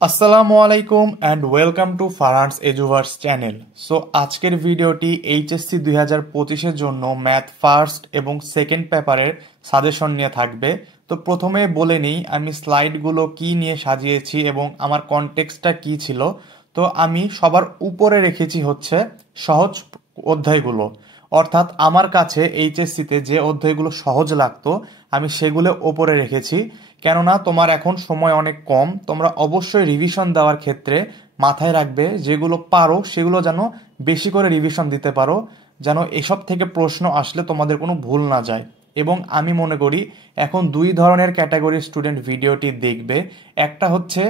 আসসালামু আলাইকুম and welcome to Farhan's Eduverse channel. So আজকের ভিডিওটি এইচএসসি 2025-এর জন্য ম্যাথ ফার্স্ট এবং সেকেন্ড পেপারের সাজেশন নিয়ে থাকবে। তো প্রথমে বলে নিই আমি স্লাইডগুলো কি নিয়ে সাজিয়েছি এবং আমার কনটেক্সটটা কি ছিল। তো আমি সবার উপরে রেখেছি হচ্ছে সহজ অধ্যায়গুলো, অর্থাৎ আমার কাছে এইচএসসিতে যে অধ্যায়গুলো সহজ লাগতো আমি সেগুলো ওপরে রেখেছি। কেননা তোমার এখন সময় অনেক কম, তোমরা অবশ্যই রিভিশন দেওয়ার ক্ষেত্রে মাথায় রাখবে যেগুলো পারো সেগুলো যেন বেশি করে রিভিশন দিতে পারো, যেন এসব থেকে প্রশ্ন আসলে তোমাদের কোনো ভুল না যায়। এবং আমি মনে করি এখন দুই ধরনের ক্যাটাগরির স্টুডেন্ট ভিডিওটি দেখবে। একটা হচ্ছে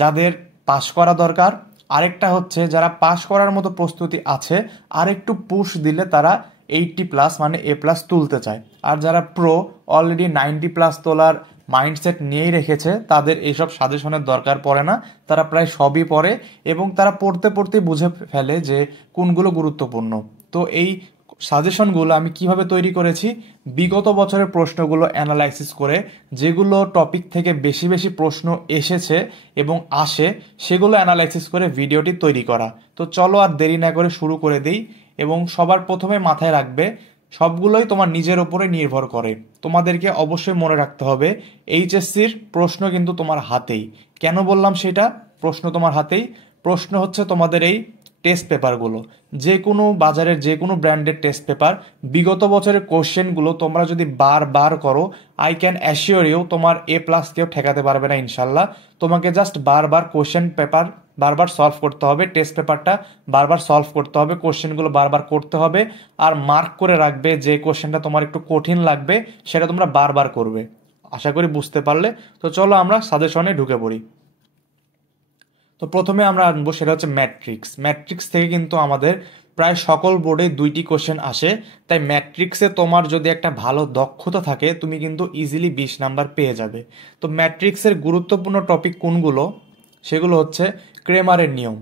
যাদের পাশ করা দরকার, আরেকটা হচ্ছে যারা পাশ করার মতো প্রস্তুতি আছে আর একটু পুশ দিলে তারা 80+ মানে A+ তুলতে চায়। আর যারা প্রো অলরেডি 90+ তোলার মাইন্ডসেট নিয়েই রেখেছে তাদের এইসব সাজেশনের দরকার পড়ে না, তারা প্রায় সবই পড়ে এবং তারা পড়তে পড়তে বুঝে ফেলে যে কোনগুলো গুরুত্বপূর্ণ। তো এই সাজেশনগুলো আমি কিভাবে তৈরি করেছি, বিগত বছরের প্রশ্নগুলো অ্যানালাইসিস করে যেগুলো টপিক থেকে বেশি বেশি প্রশ্ন এসেছে এবং আসে সেগুলো অ্যানালাইসিস করে ভিডিওটি তৈরি করা। তো চলো আর দেরি না করে শুরু করে দিই। এবং সবার প্রথমে মাথায় রাখবে সবগুলোই তোমার নিজের উপরে নির্ভর করে। তোমাদেরকে অবশ্যই মনে রাখতে হবে এইচএসসির প্রশ্ন কিন্তু তোমার হাতেই। কেন বললাম সেটা? প্রশ্ন তোমার হাতেই, প্রশ্ন হচ্ছে তোমাদের এই টেস্ট পেপারগুলো, যে কোনো বাজারের যে কোনো ব্র্যান্ডের টেস্ট পেপার বিগত বছরের কোশ্চেনগুলো তোমরা যদি বারবার করো আই ক্যান অ্যাসিওর ইউ তোমার A+ কেউ ঠেকাতে পারবে না ইনশাল্লাহ। তোমাকে জাস্ট বারবার কোশ্চেন পেপার বারবার সলভ করতে হবে, টেস্ট পেপারটা বারবার সলভ করতে হবে, কোশ্চেনগুলো বারবার করতে হবে আর মার্ক করে রাখবে যে কোশ্চেনটা তোমার একটু কঠিন লাগবে সেটা তোমরা বারবার করবে। আশা করি বুঝতে পারলে। তো চলো আমরা সাজেশনে ঢুকে পড়ি। তো প্রথমে আমরা আনবো সেটা হচ্ছে ম্যাট্রিক্স। ম্যাট্রিক্স থেকে কিন্তু আমাদের প্রায় সকল বোর্ডে 2টি কোশ্চেন আসে, তাই ম্যাট্রিক্সে তোমার যদি একটা ভালো দক্ষতা থাকে তুমি কিন্তু ইজিলি 20 নাম্বার পেয়ে যাবে। তো ম্যাট্রিক্সের গুরুত্বপূর্ণ টপিক কোনগুলো, সেগুলো হচ্ছে ক্রেমারের নিয়ম।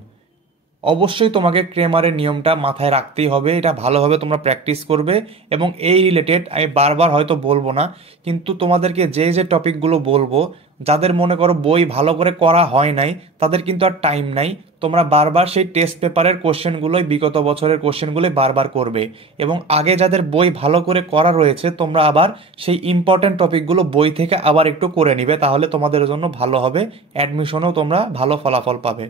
অবশ্যই তোমাকে ক্রেমারের নিয়মটা মাথায় রাখতেই হবে, এটা ভালোভাবে তোমরা প্র্যাকটিস করবে। এবং এই রিলেটেড আমি বারবার হয়তো বলবো না, কিন্তু তোমাদেরকে যে যে টপিকগুলো বলবো, যাদের মনে করো বই ভালো করে করা হয় নাই তাদের কিন্তু আর টাইম নাই, তোমরা বারবার সেই টেস্ট পেপারের কোশ্চেনগুলোই বিগত বছরের কোশ্চেনগুলোই বারবার করবে। এবং আগে যাদের বই ভালো করে করা রয়েছে তোমরা আবার সেই ইম্পর্টেন্ট টপিকগুলো বই থেকে আবার একটু করে নিবে, তাহলে তোমাদের জন্য ভালো হবে, অ্যাডমিশনেও তোমরা ভালো ফলাফল পাবে।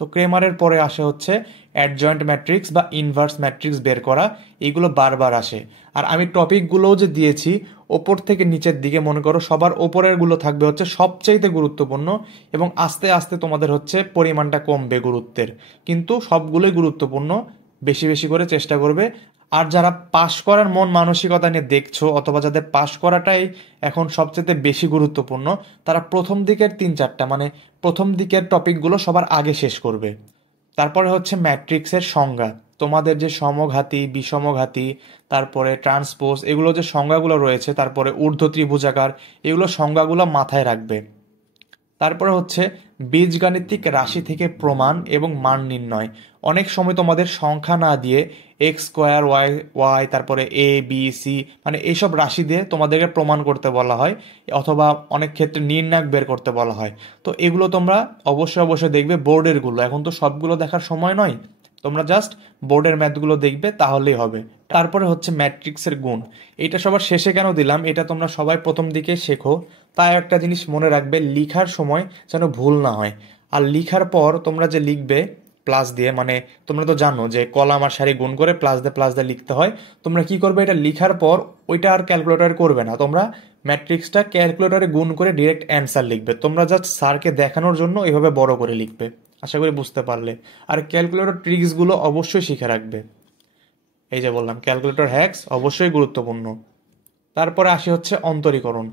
তো ক্রেমারের পরে আসে হচ্ছে অ্যাডজয়েন্ট ম্যাট্রিক্স বা ইনভার্স ম্যাট্রিক্স বের করা, এগুলো বারবার আসে। আর আমি টপিকগুলোও যে দিয়েছি ওপর থেকে নিচের দিকে, মনে করো সবার ওপরের গুলো থাকবে হচ্ছে সবচাইতে গুরুত্বপূর্ণ এবং আস্তে আস্তে তোমাদের হচ্ছে পরিমাণটা কমবে গুরুত্বের, কিন্তু সবগুলোই গুরুত্বপূর্ণ, বেশি বেশি করে চেষ্টা করবে। আর যারা পাশ করার মন মানসিকতা নিয়ে দেখছো অথবা যাদের পাশ করাটাই এখন সবচেয়ে বেশি গুরুত্বপূর্ণ, তারা প্রথম দিকের 3-4টা মানে প্রথম দিকের টপিকগুলো সবার আগে শেষ করবে। তারপরে হচ্ছে ম্যাট্রিক্সের সংজ্ঞা, তোমাদের যে সমঘাতী বিষমঘাতী তারপরে ট্রান্সপোজ এগুলো যে সংজ্ঞাগুলো রয়েছে, তারপরে ঊর্ধ্ব ত্রিভুজাকার, এগুলো সংজ্ঞাগুলো মাথায় রাখবে। তারপরে হচ্ছে বীজগাণিতিক রাশি থেকে প্রমাণ এবং মান নির্ণয়। অনেক সময় তোমাদের সংখ্যা না দিয়ে X² Y তারপরে A B C মানে এইসব রাশি দিয়ে তোমাদেরকে প্রমাণ করতে বলা হয়, অথবা অনেক ক্ষেত্রে নির্ণায়ক বের করতে বলা হয়। তো এগুলো তোমরা অবশ্যই অবশ্যই দেখবে বোর্ডের গুলো, এখন তো সবগুলো দেখার সময় নয়, তোমরা জাস্ট বোর্ডের ম্যাথগুলো দেখবে তাহলেই হবে। তারপরে হচ্ছে ম্যাট্রিক্সের গুণ, এটা সবার শেষে কেন দিলাম, এটা তোমরা সবাই প্রথম দিকে শেখো, তাই একটা জিনিস মনে রাখবে লিখার সময় যেন ভুল না হয়। আর লিখার পর তোমরা যে লিখবে প্লাস দিয়ে, মানে তোমরা তো জানো যে কলাম আর সারি গুণ করে প্লাস দিয়ে লিখতে হয়, তোমরা কি করবে এটা লিখার পর ওইটা আর ক্যালকুলেটর করবে না, তোমরা ম্যাট্রিক্সটা ক্যালকুলেটরে গুণ করে ডিরেক্ট অ্যান্সার লিখবে, তোমরা জাস্ট স্যারকে দেখানোর জন্য এইভাবে বড় করে লিখবে। আশা করি বুঝতে পারলে। আর ক্যালকুলেটর ট্রিক্সগুলো অবশ্যই শিখে রাখবে, এই যে বললাম ক্যালকুলেটর হ্যাক্স অবশ্যই গুরুত্বপূর্ণ। তারপরে আসি হচ্ছে অন্তরীকরণ।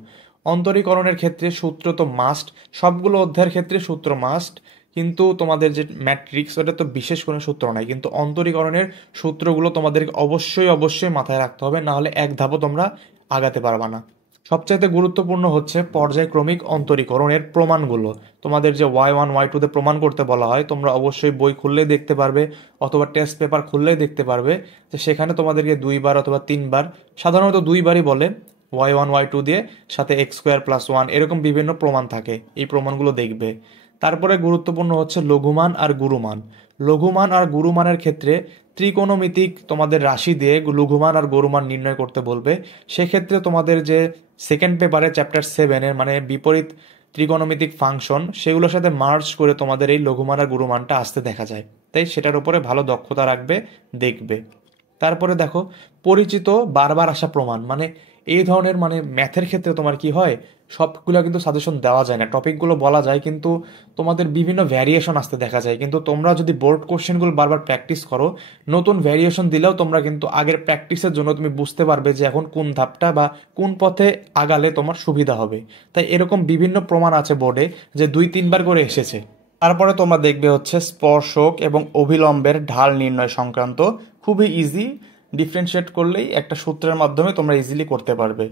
অন্তরীকরণের ক্ষেত্রে সূত্র তো মাস্ট, সবগুলো অধ্যায়ের ক্ষেত্রে সূত্র মাস্ট, কিন্তু তোমাদের যে ম্যাট্রিক্স ওটা তো বিশেষ কোনো সূত্র নাই, কিন্তু অন্তরীকরণের সূত্রগুলো তোমাদেরকে অবশ্যই অবশ্যই মাথায় রাখতে হবে, নাহলে এক ধাপও তোমরা আগাতে পারবা না। সবচাইতে গুরুত্বপূর্ণ হচ্ছে পর্যায়ক্রমিক অন্তরীকরণের প্রমাণগুলো। তোমাদের যে Y1 Y2 প্রমাণ করতে বলা হয় তোমরা অবশ্যই বই খুললেই দেখতে পারবে অথবা টেস্ট পেপার খুললেই দেখতে পারবে যে সেখানে তোমাদেরকে 2বার অথবা 3বার, সাধারণত 2বারই বলে, Y1 Y2 দিয়ে সাথে X² + 1 এরকম বিভিন্ন প্রমাণ থাকে, এই প্রমাণগুলো দেখবে। তারপরে গুরুত্বপূর্ণ হচ্ছে লঘুমান আর গুরুমান। লঘুমান আর গুরুমানের ক্ষেত্রে ত্রিকোণমিতিক তোমাদের রাশি দিয়ে লঘুমান আর গুরুমান নির্ণয় করতে বলবে। সেক্ষেত্রে তোমাদের যে সেকেন্ড পেপারে চ্যাপ্টার 7-এর মানে বিপরীত ত্রিকোণমিতিক ফাংশন, সেগুলোর সাথে মার্জ করে তোমাদের এই লঘুমান আর গুরুমানটা আসতে দেখা যায়। তাই সেটার উপরে ভালো দক্ষতা রাখবে, দেখবে। তারপরে দেখো পরিচিত বারবার আসা প্রমাণ, মানে এই ধরনের মানে ম্যাথের ক্ষেত্রে তোমার কি হয়, সবগুলো কিন্তু সাজেশন দেওয়া যায় না, টপিকগুলো বলা যায় কিন্তু তোমাদের বিভিন্ন ভ্যারিয়েশন আসতে দেখা যায়। কিন্তু তোমরা যদি বোর্ড কোশ্চেনগুলো বারবার প্র্যাকটিস করো, নতুন ভ্যারিয়েশন দিলেও তোমরা কিন্তু আগের প্র্যাকটিসের জন্য তুমি বুঝতে পারবে যে এখন কোন ধাপটা বা কোন পথে আগালে তোমার সুবিধা হবে। তাই এরকম বিভিন্ন প্রমাণ আছে বোর্ডে যে 2-3 বার করে এসেছে। তারপরে তোমরা দেখবে হচ্ছে স্পর্শক এবং অভিলম্বের ঢাল নির্ণয় সংক্রান্ত, খুবই ইজি, ডিফারেন্সিয়েট করলেই একটা সূত্রের মাধ্যমে তোমরা ইজিলি করতে পারবে।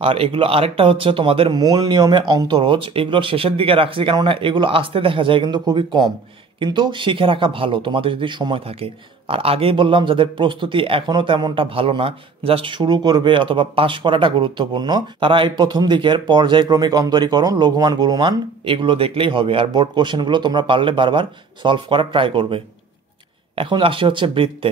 আর এগুলো আরেকটা হচ্ছে তোমাদের মূল নিয়মে অন্তরজ, এগুলোর শেষের দিকে রাখছি কেননা এগুলো আসতে দেখা যায় কিন্তু খুবই কম, কিন্তু শিখে রাখা ভালো তোমাদের যদি সময় থাকে। আর আগেই বললাম যাদের প্রস্তুতি এখনও তেমনটা ভালো না, জাস্ট শুরু করবে অথবা পাশ করাটা গুরুত্বপূর্ণ, তারা এই প্রথম দিকের পর্যায়ক্রমিক অন্তরীকরণ, লঘুমান গুরুমান এগুলো দেখলেই হবে। আর বোর্ড কোশ্চেনগুলো তোমরা পারলে বারবার সলভ করার ট্রাই করবে। এখন আসি হচ্ছে বৃত্তে।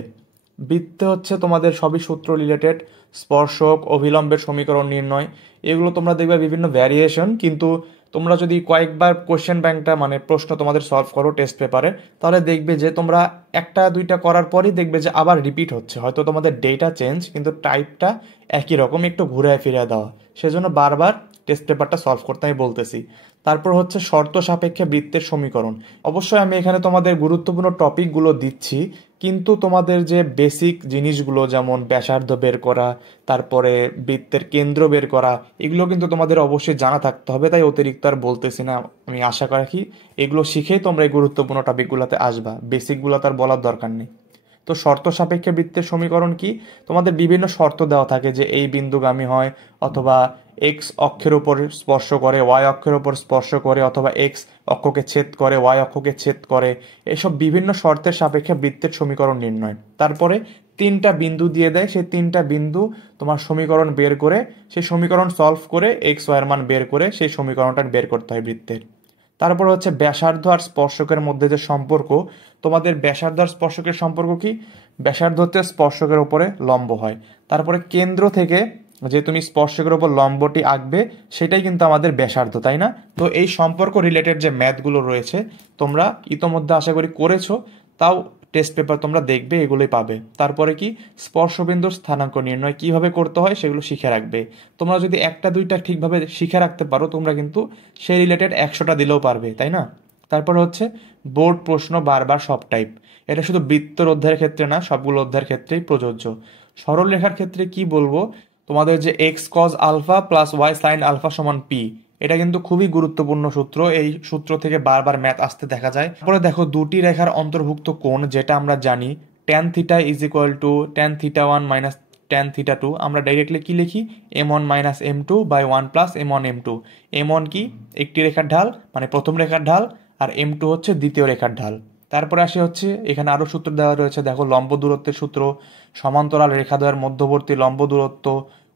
বৃত্তে হচ্ছে তোমাদের সবই সূত্র রিলেটেড, স্পর্শক, অভিলম্বের সমীকরণ নির্ণয়, এগুলো তোমরা দেখবে বিভিন্ন ভ্যারিয়েশন। কিন্তু তোমরা যদি কয়েকবার কোশ্চেন ব্যাংকটা মানে প্রশ্ন তোমাদের সলভ করো টেস্ট পেপারে, তাহলে দেখবে যে তোমরা একটা দুইটা করার পরই দেখবে যে আবার রিপিট হচ্ছে, হয়তো তোমাদের ডেটা চেঞ্জ কিন্তু টাইপটা একই রকম, একটু ঘুরে ফিরে দেওয়া। সেজন্য বারবার টেস্ট পেপারটা সলভ করতে আমি বলতেছি। তারপর হচ্ছে শর্ত সাপেক্ষে বৃত্তের সমীকরণ। অবশ্যই আমি এখানে তোমাদের গুরুত্বপূর্ণ টপিকগুলো দিচ্ছি, কিন্তু তোমাদের যে বেসিক জিনিসগুলো যেমন ব্যাসার্ধ বের করা, তারপরে বৃত্তের কেন্দ্র বের করা, এগুলো কিন্তু তোমাদের অবশ্যই জানা থাকতে হবে। তাই অতিরিক্ত আর বলতেছি না, আমি আশা রাখি এগুলো শিখেই তোমরা এই গুরুত্বপূর্ণ টপিকগুলোতে আসবা, বেসিকগুলো তার বলার দরকার নেই। তো শর্ত সাপেক্ষে বৃত্তের সমীকরণ কি, তোমাদের বিভিন্ন শর্ত দেওয়া থাকে যে এই বিন্দুগামী হয়, অথবা এক্স অক্ষের উপর স্পর্শ করে, ওয়াই অক্ষের উপর স্পর্শ করে, অথবা এক্স অক্ষকে ছেদ করে, ওয়াই অক্ষকে ছেদ করে, এসব বিভিন্ন শর্তের সাপেক্ষে বৃত্তের সমীকরণ নির্ণয়। তারপরে 3টা বিন্দু দিয়ে দেয়, সেই 3টা বিন্দু তোমার সমীকরণ বের করে, সেই সমীকরণ সলভ করে এক্স ওয়াইয়ের মান বের করে সেই সমীকরণটা বের করতে হয় বৃত্তের। তারপর হচ্ছে ব্যাসার্ধ আর স্পর্শকের মধ্যে যে সম্পর্ক, তোমাদের ব্যাসার্ধ আর স্পর্শকের সম্পর্ক কি, ব্যাসার্ধ হচ্ছে স্পর্শকের উপরে লম্ব হয়। তারপরে কেন্দ্র থেকে যে তুমি স্পর্শকের উপর লম্বটি আঁকবে সেটাই কিন্তু আমাদের ব্যাসার্ধ, তাই না? তো এই সম্পর্ক রিলেটেড যে ম্যাথগুলো রয়েছে তোমরা ইতোমধ্যে আশা করি করেছো, তাও টেস্ট পেপার তোমরা দেখবে, এগুলোই পাবে। তারপরে কি স্পর্শবিন্দুর স্থানাঙ্ক নির্ণয় কিভাবে করতে হয় সেগুলো শিখে রাখবে। তোমরা যদি একটা দুইটা ঠিকভাবে শিখে রাখতে পারো, তোমরা কিন্তু সেই রিলেটেড 100টা দিলেও পারবে, তাই না? তারপরে হচ্ছে বোর্ড প্রশ্ন বারবার সব টাইপ, এটা শুধু বৃত্তর অধ্যায়ের ক্ষেত্রে না, সবগুলো অধ্যায়ের ক্ষেত্রেই প্রযোজ্য। সরল রেখার ক্ষেত্রে কি বলবো, তোমাদের যে x cos alpha plus y sine alpha সমান পি, এটা কিন্তু খুবই গুরুত্বপূর্ণ সূত্র, এই সূত্র থেকে বারবার ম্যাথ আসতে দেখা যায়। তারপরে দেখো দুটি রেখার অন্তর্ভুক্ত কোণ, যেটা আমরা জানি tan theta is equal to tan theta one minus tan theta two, আমরা ডাইরেক্টলি কি লিখি, m1 minus m2 by 1 plus m1 m2। m1 কি, একটি রেখার ঢাল মানে প্রথম রেখার ঢাল, আর m2 হচ্ছে দ্বিতীয় রেখার ঢাল। তারপরে আসে হচ্ছে এখানে আরো সূত্র দেওয়া রয়েছে, দেখো লম্ব দূরত্বের সূত্র, সমান্তরাল রেখাদ্বয়ের মধ্যবর্তী লম্ব দূরত্ব,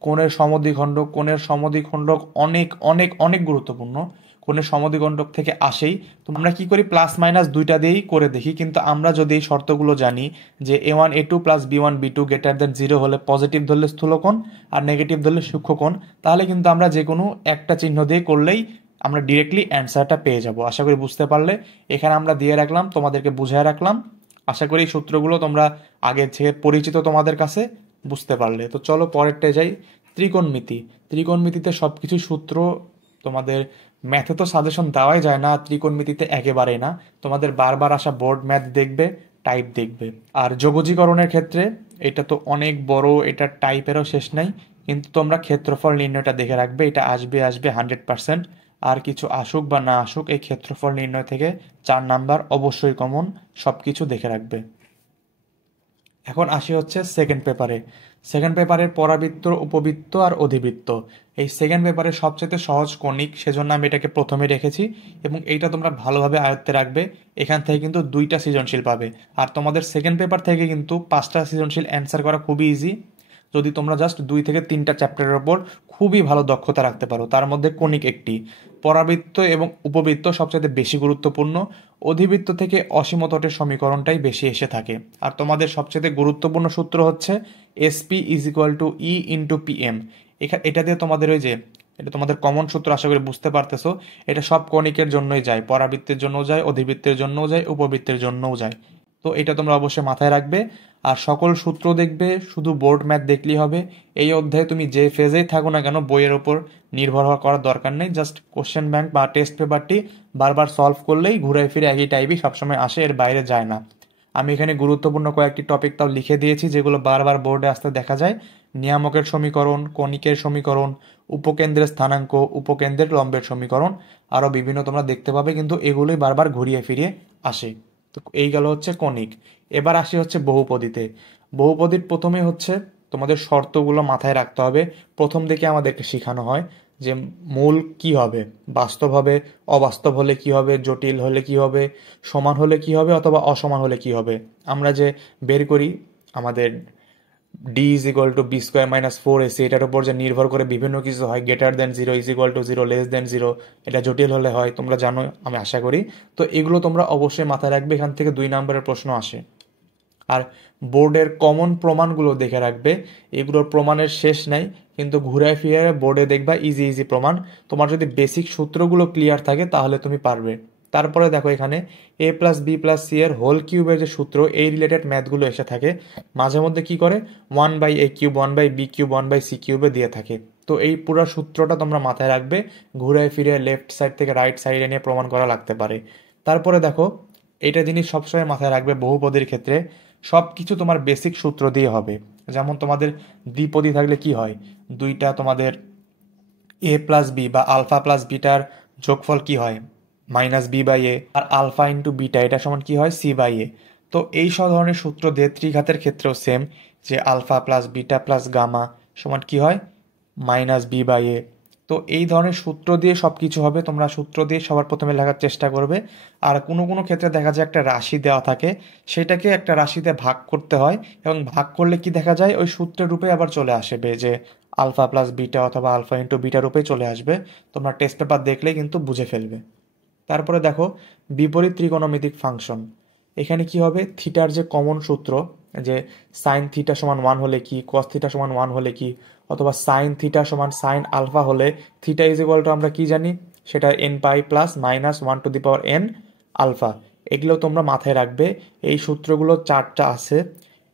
কোণের সমদ্বিখণ্ডক। কোণের সমদ্বিখণ্ডক অনেক অনেক অনেক গুরুত্বপূর্ণ, কোণের সমদ্বিখণ্ডক থেকে আসেই তো আমরা কি করি, প্লাস মাইনাস দুইটা দিয়েই করে দেখি। কিন্তু আমরা যদি এই শর্তগুলো জানি যে a1 a2 plus b1 b2 greater than 0 হলে পজিটিভ ধরলে স্থূলকোণ আর নেগেটিভ ধরলে সূক্ষ্মকোণ, তাহলে কিন্তু আমরা যে কোনো একটা চিহ্ন দিয়ে করলেই আমরা ডিরেক্টলি অ্যান্সারটা পেয়ে যাব। আশা করি বুঝতে পারলে, এখানে আমরা দিয়ে রাখলাম, তোমাদেরকে বুঝিয়ে রাখলাম। আশা করি এই সূত্রগুলো তোমরা আগে থেকে পরিচিত তোমাদের কাছে, বুঝতে পারলে। তো চলো পরেরটায় যাই, ত্রিকোণমিতি। ত্রিকোণমিতিতে সবকিছু সূত্র, তোমাদের ম্যাথে তো সাজেশন দেওয়াই যায় না, ত্রিকোণমিতিতে একেবারেই না। তোমাদের বারবার আসা বোর্ড ম্যাথ দেখবে, টাইপ দেখবে। আর যোগজীকরণের ক্ষেত্রে এটা তো অনেক বড়, এটা টাইপেরও শেষ নাই, কিন্তু তোমরা ক্ষেত্রফল নির্ণয়টা দেখে রাখবে, এটা আসবে আসবে 100%। আর কিছু আসুক বা না আসুক, এই ক্ষেত্রফল নির্ণয় থেকে 4 নাম্বার অবশ্যই কমন, সবকিছু দেখে রাখবে। এখন আসি হচ্ছে সেকেন্ড পেপারে। সেকেন্ড পেপারের পরাবৃত্ত, উপবৃত্ত আর অধিবৃত্ত। এই সেকেন্ড পেপারের সবচেয়ে সহজ কণিক, সেজন্য আমি এটাকে প্রথমে রেখেছি, এবং এইটা তোমরা ভালোভাবে আয়ত্তে রাখবে। এখান থেকে কিন্তু 2টা সৃজনশীল পাবে, আর তোমাদের সেকেন্ড পেপার থেকে কিন্তু 5টা সৃজনশীল অ্যান্সার করা খুবই ইজি। যদি তোমরা জাস্ট 2 থেকে 3টা চ্যাপ্টারের ওপর খুবই ভালো দক্ষতা রাখতে পারো। তার মধ্যে কণিক একটি, পরাবৃত্ত এবং উপবৃত্ত সবচেয়ে বেশি গুরুত্বপূর্ণ, অধিবৃত্ত থেকে অসীম তটের সমীকরণটাই বেশি এসে থাকে। আর তোমাদের সবচেয়ে গুরুত্বপূর্ণ সূত্র হচ্ছে SP is equal two E into PM. এটা দিয়ে তোমাদের ওই যে, এটা তোমাদের কমন সূত্র, আশা করি বুঝতে পারতেছো। এটা সব কণিকের জন্যই যায়, পরাবৃত্তের জন্যও যায়, অধিবৃত্তের জন্যও যায়, উপবৃত্তের জন্যও যায়। তো এটা তোমরা অবশ্যই মাথায় রাখবে। আর সকল সূত্র দেখবে, শুধু বোর্ড ম্যাথ দেখলেই হবে। এই অধ্যায়ে তুমি যে ফেজেই থাকো না কেন বইয়ের ওপর নির্ভর হওয়া করার দরকার নেই। জাস্ট কোশ্চেন ব্যাংক বা টেস্ট পেপারটি বারবার সলভ করলেই ঘুরে ফিরে একই টাইপই সবসময় আসে, এর বাইরে যায় না। আমি এখানে গুরুত্বপূর্ণ কয়েকটি টপিক তাও লিখে দিয়েছি যেগুলো বারবার বোর্ডে আসতে দেখা যায়। নিয়ামকের সমীকরণ, কণিকের সমীকরণ, উপকেন্দ্রের স্থানাঙ্ক, উপকেন্দ্রের লম্বের সমীকরণ, আরও বিভিন্ন তোমরা দেখতে পাবে, কিন্তু এগুলোই বারবার ঘুরিয়ে ফিরিয়ে আসে। তো এই গেল হচ্ছে কণিক। এবার আসি হচ্ছে বহুপদীতে। বহুপদীর প্রথমে হচ্ছে তোমাদের শর্তগুলো মাথায় রাখতে হবে। প্রথম দিকে আমাদেরকে শেখানো হয় যে মূল কি হবে, বাস্তব হবে, অবাস্তব হলে কি হবে, জটিল হলে কি হবে, সমান হলে কি হবে, অথবা অসমান হলে কি হবে। আমরা যে বের করি আমাদের D is equal to B square minus 4ac, এটার উপর যে নির্ভর করে বিভিন্ন কিছু হয়, greater than zero, is equal to zero, less than zero, এটা জটিল হলে হয়, তোমরা জানো আমি আশা করি। তো এগুলো তোমরা অবশ্যই মাথায় রাখবে, এখান থেকে 2 নম্বরের প্রশ্ন আসে। আর বোর্ডের কমন প্রমাণগুলো দেখে রাখবে, এগুলোর প্রমাণের শেষ নাই, কিন্তু ঘুরে ফিরে বোর্ডে দেখবা ইজি ইজি প্রমাণ। তোমার যদি বেসিক সূত্রগুলো ক্লিয়ার থাকে তাহলে তুমি পারবে। তারপরে দেখো এখানে এ প্লাস বি প্লাস সি এর হোল কিউবের যে সূত্র, এই রিলেটেড ম্যাথগুলো এসে থাকে। মাঝে মধ্যে কি করে 1/a cube, 1/b cube, 1/c কিউবে দিয়ে থাকে। তো এই পুরো সূত্রটা তোমরা মাথায় রাখবে, ঘুরে ফিরে লেফট সাইড থেকে রাইট সাইডে নিয়ে প্রমাণ করা লাগতে পারে। তারপরে দেখো এটা জিনিস সবসময় মাথায় রাখবে, বহুপদীর ক্ষেত্রে সব কিছু তোমার বেসিক সূত্র দিয়ে হবে। যেমন তোমাদের দ্বিপদী থাকলে কি হয়, দুইটা তোমাদের এ প্লাস বি বা আলফা প্লাস বিটার যোগফল কি হয়, -b/a, আর আলফা ইন্টু বিটা এটা সমান কি হয়, c/a। তো এই সব ধরনের সূত্র দিয়ে ত্রিঘাতের ক্ষেত্রেও সেম, যে alpha plus beta plus gamma সমান কি হয়, -b/a। তো এই ধরনের সূত্র দিয়ে সব কিছু হবে, তোমরা সূত্র দিয়ে সবার প্রথমে লেখার চেষ্টা করবে। আর কোনো কোনো ক্ষেত্রে দেখা যায় একটা রাশি দেওয়া থাকে, সেটাকে একটা রাশিতে ভাগ করতে হয়, এবং ভাগ করলে কি দেখা যায় ওই সূত্রের রূপে আবার চলে আসবে, যে আলফা প্লাস বিটা অথবা আলফা ইন্টু বিটা রূপে চলে আসবে। তোমরা টেস্ট পেপার দেখলেই কিন্তু বুঝে ফেলবে। তারপরে দেখো বিপরীত ত্রিকোণমিতিক ফাংশন। এখানে কি হবে, থিটার যে কমন সূত্র, যে সাইন থিটা সমান 1 হলে কি, কস থিটা সমান 1 হলে কি, অথবা সাইন থিটা সমান সাইন আলফা হলে থিটা ইজ ইকুয়াল টু আমরা কি জানি, সেটা n pi plus -1 to the power n alpha. এগুলো তোমরা মাথায় রাখবে। এই সূত্রগুলো 4টা আছে,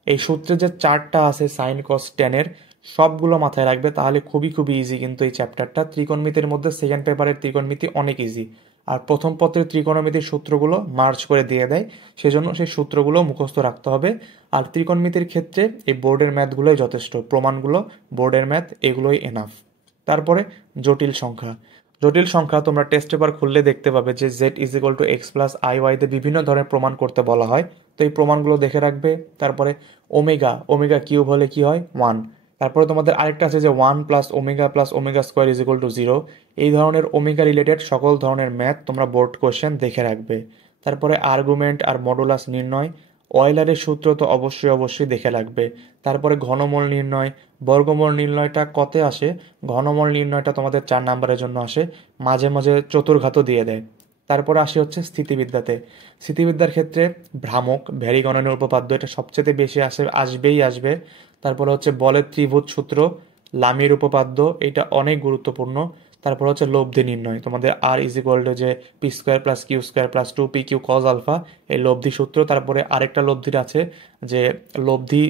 এই সূত্রে যে 4টা আছে সাইন কস টেনের, সবগুলো মাথায় রাখবে, তাহলে খুবই খুবই ইজি কিন্তু এই চ্যাপ্টারটা। ত্রিকোণমিতির মধ্যে সেকেন্ড পেপারের ত্রিকোণমিতি অনেক ইজি, আর প্রথম পত্রের ত্রিকোণমিতির সূত্রগুলো মার্চ করে দিয়ে দেয়, সেজন্য সেই সূত্রগুলো মুখস্থ রাখতে হবে। আর ত্রিকোণমিতির ক্ষেত্রে এই বোর্ডের ম্যাথগুলোই যথেষ্ট, প্রমাণগুলো, বোর্ডের ম্যাথ এগুলোই এনাফ। তারপরে জটিল সংখ্যা। জটিল সংখ্যা তোমরা টেস্ট পেপার খুললে দেখতে পাবে যে Z is equal to X plus i ওয়াইতে বিভিন্ন ধরনের প্রমাণ করতে বলা হয়। তো এই প্রমাণগুলো দেখে রাখবে। তারপরে ওমেগা, ওমেগা কিউব হলে কি হয়, 1। তারপরে তোমাদের আরেকটা আছে যে 1 plus omega is equal two 0। এই ধরনের ওমেগা রিলেটেড সকল ধরনের ম্যাথ তোমরা বোর্ড কোশ্চেন দেখে রাখবে। তারপরে আর্গুমেন্ট আর মডুলাস নির্ণয়, অয়লারের সূত্র তো অবশ্যই অবশ্যই দেখে রাখবে। তারপরে ঘনমূল নির্ণয়, বর্গমূল নির্ণয়টা কতে আসে, ঘনমূল নির্ণয়টা তোমাদের 4 নম্বরের জন্য আসে, মাঝে মাঝে চতুর্ঘাতও দিয়ে দেয়। তারপরে আসে হচ্ছে স্থিতিবিদ্যাতে। স্থিতিবিদ্যার ক্ষেত্রে ভ্রামক, ভ্যারিগণনের উপপাদ্য, এটা সবচেয়ে বেশি আসবেই আসবে। তারপরে হচ্ছে বলের ত্রিভুজ সূত্র, লামির উপপাদ্য, এটা অনেক গুরুত্বপূর্ণ। তারপর হচ্ছে লব্ধি নির্ণয়, তোমাদের আর ইজ ইকুয়াল টু যে P square plus Q square plus 2p/q cos alpha, এই লব্ধি সূত্র। তারপরে আরেকটা লব্ধির আছে, যে লব্ধি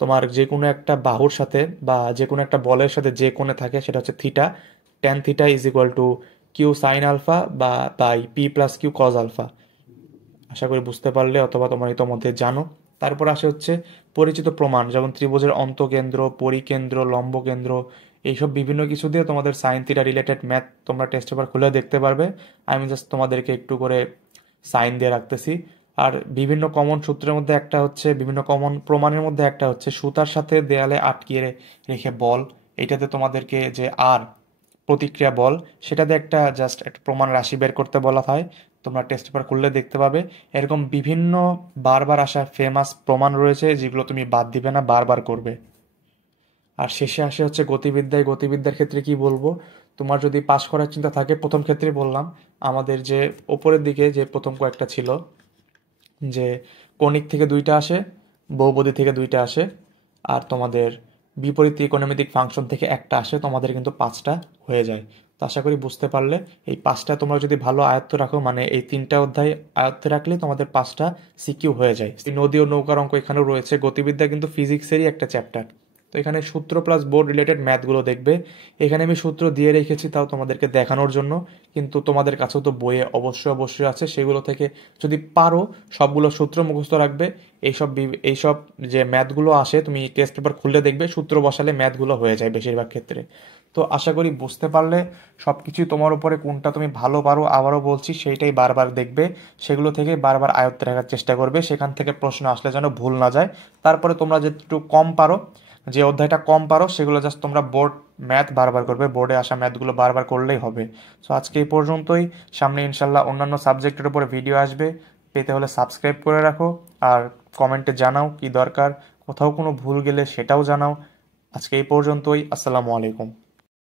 তোমার যে কোনো একটা বাহুর সাথে বা যে কোনো একটা বলের সাথে যে কোণে থাকে, সেটা হচ্ছে theta, tan theta is equal to Q sine alpha বা বাই p+q cos আলফা। আশা করি বুঝতে পারলে, অথবা তোমরা ইতোমধ্যে জানো। তারপর আসে হচ্ছে পরিচিত প্রমাণ, যেমন ত্রিভুজের অন্তকেন্দ্র, পরিকেন্দ্র, লম্বকেন্দ্র, এইসব বিভিন্ন কিছু দিয়ে তোমাদের সাইন থিটা রিলেটেড ম্যাথ তোমরা টেস্ট পেপার খুলে দেখতে পারবে। আমি জাস্ট তোমাদেরকে একটু করে সাইন দিয়ে রাখতেছি। আর বিভিন্ন কমন সূত্রের মধ্যে একটা হচ্ছে, বিভিন্ন কমন প্রমাণের মধ্যে একটা হচ্ছে সুতার সাথে দেয়ালে আটকিয়ে রেখে বল, এটাতে তোমাদেরকে যে আর প্রতিক্রিয়া বল, সেটাতে একটা জাস্ট একটা প্রমাণ রাশি বের করতে বলা হয়। তোমরা টেস্ট পেপার খুললে দেখতে পাবে। এরকম বিভিন্ন বারবার আসা ফেমাস প্রমাণ রয়েছে, যেগুলো তুমি বাদ দিবে না, বারবার করবে। আর শেষে আসে হচ্ছে গতিবিদ্যায়। গতিবিদ্যার ক্ষেত্রে কি বলবো, তোমার যদি পাস করার চিন্তা থাকে, প্রথম ক্ষেত্রে বললাম আমাদের যে ওপরের দিকে যে প্রথম কয়েকটা ছিল, যে কণিক থেকে 2টা আসে, বহুপদী থেকে 2টা আসে, আর তোমাদের বিপরীত ত্রিকোণমিতিক ফাংশন থেকে একটা আসে, তোমাদের কিন্তু 5টা হয়ে যায়। তো আশা করি বুঝতে পারলে। এই 5টা তোমরা যদি ভালো আয়ত্ত রাখো, মানে এই 3টা অধ্যায় আয়ত্তে রাখলে তোমাদের 5টা সিকিউ হয়ে যায়। নদী ও নৌকার অঙ্ক এখানেও রয়েছে। গতিবিদ্যা কিন্তু ফিজিক্সেরই একটা চ্যাপ্টার। তো এখানে সূত্র প্লাস বোর্ড রিলেটেড ম্যাথগুলো দেখবে। এখানে আমি সূত্র দিয়ে রেখেছি তাও তোমাদেরকে দেখানোর জন্য, কিন্তু তোমাদের কাছেও তো বইয়ে অবশ্যই অবশ্যই আছে, সেগুলো থেকে যদি পারো সবগুলো সূত্র মুখস্থ রাখবে। এইসব যে ম্যাথগুলো আসে তুমি টেস্ট পেপার খুললে দেখবে সূত্র বসালে ম্যাথগুলো হয়ে যায় বেশিরভাগ ক্ষেত্রে। তো আশা করি বুঝতে পারলে। সব কিছুই তোমার উপরে কোনটা তুমি ভালো পারো, আবারও বলছি, সেইটাই বারবার দেখবে, সেগুলো থেকে বারবার আয়ত্তে রাখার চেষ্টা করবে, সেখান থেকে প্রশ্ন আসলে যেন ভুল না যায়। তারপরে তোমরা যেটুকু কম পারো, যে অধ্যায়টা কম পারো, সেগুলো জাস্ট তোমরা বোর্ড ম্যাথ বারবার করবে, বোর্ডে আসা ম্যাথগুলো বারবার করলেই হবে। সো আজকে এই পর্যন্তই। সামনে ইনশাল্লাহ অন্যান্য সাবজেক্টের উপরে ভিডিও আসবে, পেতে হলে সাবস্ক্রাইব করে রাখো। আর কমেন্টে জানাও কি দরকার, কোথাও কোনো ভুল গেলে সেটাও জানাও। আজকে এই পর্যন্তই। আসসালামু আলাইকুম।